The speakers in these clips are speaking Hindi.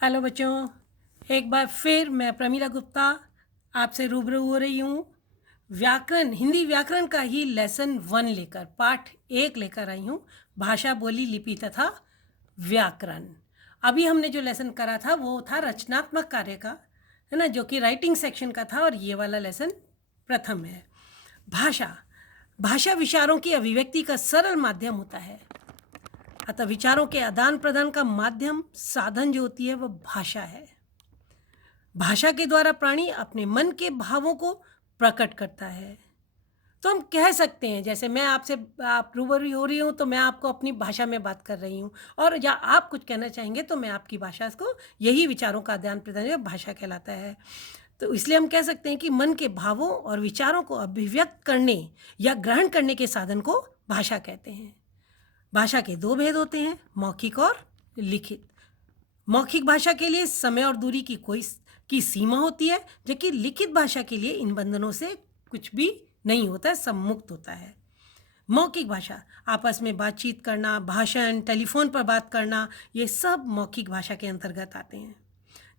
हेलो बच्चों, एक बार फिर मैं प्रमीला गुप्ता आपसे रूबरू हो रही हूँ। व्याकरण, हिंदी व्याकरण का ही लेसन 1 लेकर, पाठ 1 लेकर आई हूँ। भाषा, बोली, लिपि तथा व्याकरण। अभी हमने जो लेसन करा था वो था रचनात्मक कार्य का, है ना, जो कि राइटिंग सेक्शन का था, और ये वाला लेसन प्रथम है। भाषा, भाषा विचारों की अभिव्यक्ति का सरल माध्यम होता है। अतः विचारों के आदान प्रदान का माध्यम, साधन जो होती है वह भाषा है। भाषा के द्वारा प्राणी अपने मन के भावों को प्रकट करता है। तो हम कह सकते हैं, जैसे मैं आपसे, आप रूबरू हो रही हूँ तो मैं आपको अपनी भाषा में बात कर रही हूँ, और या आप कुछ कहना चाहेंगे तो मैं आपकी भाषा को, यही विचारों का आदान प्रदान भाषा कहलाता है। तो इसलिए हम कह सकते हैं कि मन के भावों और विचारों को अभिव्यक्त करने या ग्रहण करने के साधन को भाषा कहते हैं। भाषा के 2 भेद होते हैं, मौखिक और लिखित। मौखिक भाषा के लिए समय और दूरी की सीमा होती है, जबकि लिखित भाषा के लिए इन बंधनों से कुछ भी नहीं होता है, सब मुक्त होता है। मौखिक भाषा, आपस में बातचीत करना, भाषण, टेलीफोन पर बात करना, ये सब मौखिक भाषा के अंतर्गत आते हैं।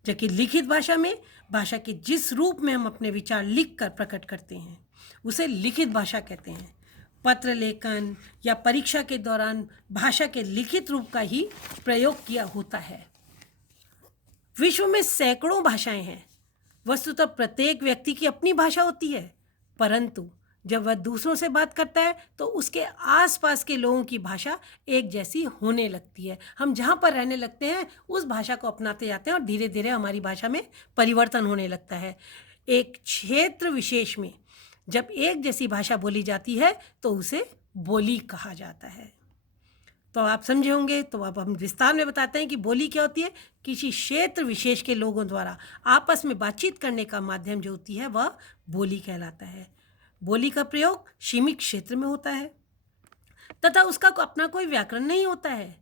जबकि लिखित भाषा में भाषा के जिस रूप में हम अपने विचार लिख कर प्रकट करते हैं उसे लिखित भाषा कहते हैं। पत्र लेखन या परीक्षा के दौरान भाषा के लिखित रूप का ही प्रयोग किया होता है। विश्व में सैकड़ों भाषाएं हैं। वस्तुतः प्रत्येक व्यक्ति की अपनी भाषा होती है, परंतु जब वह दूसरों से बात करता है तो उसके आसपास के लोगों की भाषा एक जैसी होने लगती है। हम जहाँ पर रहने लगते हैं उस भाषा को अपनाते जाते हैं और धीरे धीरे हमारी भाषा में परिवर्तन होने लगता है। एक क्षेत्र विशेष में जब एक जैसी भाषा बोली जाती है तो उसे बोली कहा जाता है। तो आप समझे होंगे, तो अब हम विस्तार में बताते हैं कि बोली क्या होती है। किसी क्षेत्र विशेष के लोगों द्वारा आपस में बातचीत करने का माध्यम जो होती है वह बोली कहलाता है। बोली का प्रयोग सीमित क्षेत्र में होता है तथा उसका अपना कोई व्याकरण नहीं होता है।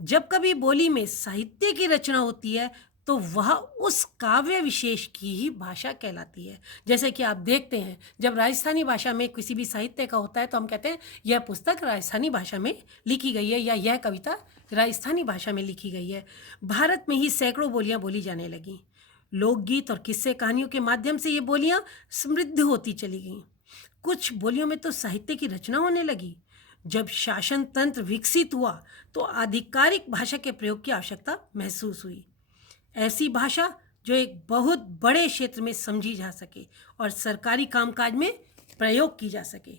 जब कभी बोली में साहित्य की रचना होती है तो वह उस काव्य विशेष की ही भाषा कहलाती है। जैसे कि आप देखते हैं, जब राजस्थानी भाषा में किसी भी साहित्य का होता है तो हम कहते हैं यह पुस्तक राजस्थानी भाषा में लिखी गई है, या यह कविता राजस्थानी भाषा में लिखी गई है। भारत में ही सैकड़ों बोलियां बोली जाने लगीं। लोकगीत और किस्से कहानियों के माध्यम से ये बोलियां समृद्ध होती चली गईं। कुछ बोलियों में तो साहित्य की रचना होने लगी। जब शासन तंत्र विकसित हुआ तो आधिकारिक भाषा के प्रयोग की आवश्यकता महसूस हुई। ऐसी भाषा जो एक बहुत बड़े क्षेत्र में समझी जा सके और सरकारी कामकाज में प्रयोग की जा सके।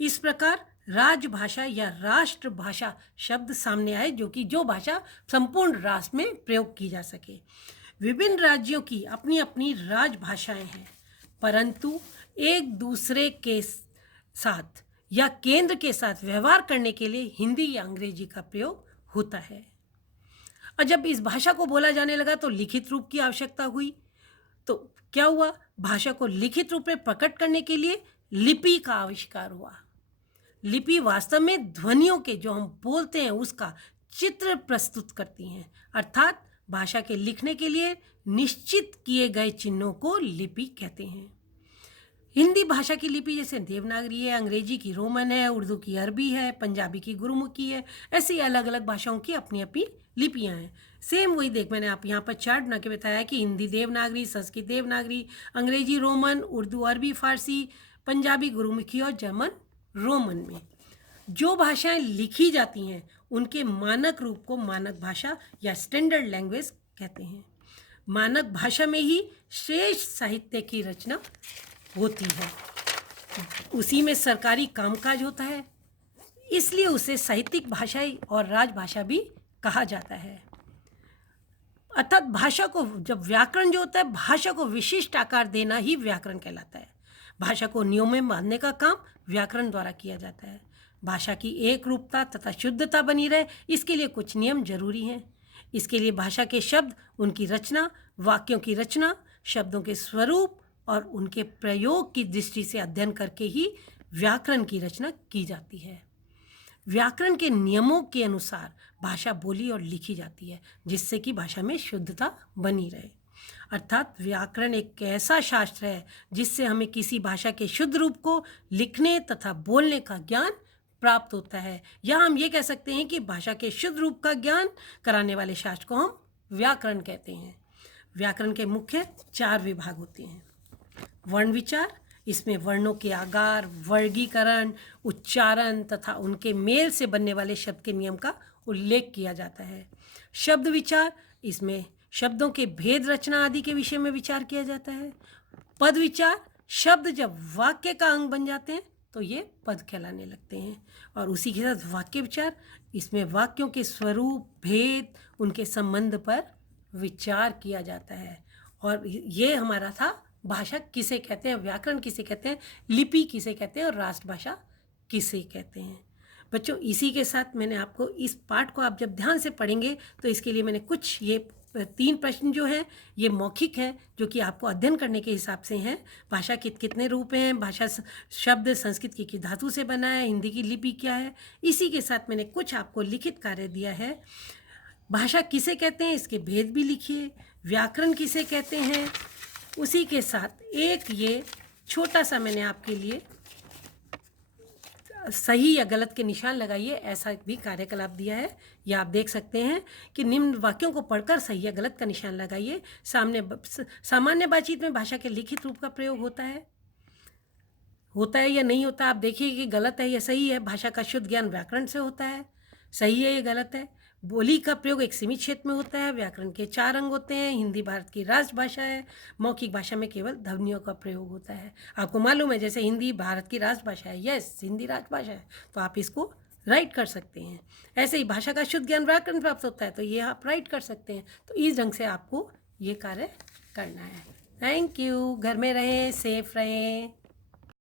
इस प्रकार राजभाषा या राष्ट्रभाषा शब्द सामने आए, जो कि जो भाषा संपूर्ण राष्ट्र में प्रयोग की जा सके। विभिन्न राज्यों की अपनी अपनी राजभाषाएं हैं, परंतु एक दूसरे के साथ या केंद्र के साथ व्यवहार करने के लिए हिंदी या अंग्रेजी का प्रयोग होता है। और जब इस भाषा को बोला जाने लगा तो लिखित रूप की आवश्यकता हुई। तो क्या हुआ, भाषा को लिखित रूप में प्रकट करने के लिए लिपि का आविष्कार हुआ। लिपि वास्तव में ध्वनियों के, जो हम बोलते हैं, उसका चित्र प्रस्तुत करती हैं, अर्थात भाषा के लिखने के लिए निश्चित किए गए चिन्हों को लिपि कहते हैं। हिंदी भाषा की लिपि जैसे देवनागरी है, अंग्रेजी की रोमन है, उर्दू की अरबी है, पंजाबी की गुरुमुखी है, ऐसी अलग अलग भाषाओं की अपनी अपनी लिपियां हैं। सेम वही देख, मैंने आप यहाँ पर चार्ट बना के बताया कि हिंदी देवनागरी, संस्कृत देवनागरी, अंग्रेजी रोमन, उर्दू अरबी फारसी, पंजाबी गुरुमुखी और जर्मन रोमन में जो भाषाएं लिखी जाती हैं उनके मानक रूप को मानक भाषा या स्टैंडर्ड लैंग्वेज कहते हैं। मानक भाषा में ही श्रेष्ठ साहित्य की रचना होती है, उसी में सरकारी कामकाज होता है, इसलिए उसे साहित्यिक भाषा और राजभाषा भी कहा जाता है। अर्थात भाषा को, जब व्याकरण जो होता है, भाषा को विशिष्ट आकार देना ही व्याकरण कहलाता है। भाषा को नियम में बांधने का काम व्याकरण द्वारा किया जाता है। भाषा की एक रूपता तथा शुद्धता बनी रहे, इसके लिए कुछ नियम जरूरी हैं। इसके लिए भाषा के शब्द, उनकी रचना, वाक्यों की रचना, शब्दों के स्वरूप और उनके प्रयोग की दृष्टि से अध्ययन करके ही व्याकरण की रचना की जाती है। व्याकरण के नियमों के अनुसार भाषा बोली और लिखी जाती है, जिससे कि भाषा में शुद्धता बनी रहे। अर्थात व्याकरण एक ऐसा शास्त्र है जिससे हमें किसी भाषा के शुद्ध रूप को लिखने तथा बोलने का ज्ञान प्राप्त होता है। या हम ये कह सकते हैं कि भाषा के शुद्ध रूप का ज्ञान कराने वाले शास्त्र को हम व्याकरण कहते हैं। व्याकरण के मुख्य 4 विभाग होते हैं। वर्ण विचार, इसमें वर्णों के आकार, वर्गीकरण, उच्चारण तथा उनके मेल से बनने वाले शब्द के नियम का उल्लेख किया जाता है। शब्द विचार, इसमें शब्दों के भेद रचना आदि के विषय में विचार किया जाता है। पद विचार, शब्द जब वाक्य का अंग बन जाते हैं तो ये पद कहलाने लगते हैं। और उसी के साथ वाक्य विचार, इसमें वाक्यों के स्वरूप, भेद, उनके संबंध पर विचार किया जाता है। और ये हमारा था भाषा किसे कहते हैं, व्याकरण किसे कहते हैं, लिपि किसे कहते हैं और राष्ट्रभाषा किसे कहते हैं। बच्चों, इसी के साथ मैंने आपको इस पाठ को आप जब ध्यान से पढ़ेंगे तो इसके लिए मैंने कुछ ये 3 प्रश्न जो हैं ये मौखिक है, जो कि आपको अध्ययन करने के हिसाब से हैं। भाषा के कितने रूप हैं, भाषा शब्द संस्कृत की धातु से बना है, हिंदी की लिपि क्या है। इसी के साथ मैंने कुछ आपको लिखित कार्य दिया है। भाषा किसे कहते हैं इसके भेद भी लिखिए, व्याकरण किसे कहते हैं, उसी के साथ एक ये छोटा सा मैंने आपके लिए सही या गलत के निशान लगाइए ऐसा भी कार्यकलाप दिया है। या आप देख सकते हैं कि निम्न वाक्यों को पढ़कर सही या गलत का निशान लगाइए। सामान्य बातचीत में भाषा के लिखित रूप का प्रयोग होता है या नहीं होता, आप देखिए कि गलत है या सही है। भाषा का शुद्ध ज्ञान व्याकरण से होता है, सही है या गलत है। बोली का प्रयोग एक सीमित क्षेत्र में होता है। व्याकरण के 4 अंग होते हैं। हिंदी भारत की राष्ट्रभाषा है। मौखिक भाषा में केवल ध्वनियों का प्रयोग होता है। आपको मालूम है जैसे हिंदी भारत की राष्ट्रभाषा है, यस हिंदी राष्ट्रभाषा है, तो आप इसको राइट कर सकते हैं। ऐसे ही भाषा का शुद्ध ज्ञान व्याकरण प्राप्त होता है, तो ये आप राइट कर सकते हैं। तो इस ढंग से आपको ये कार्य करना है। Thank you. घर में रहें, सेफ रहें।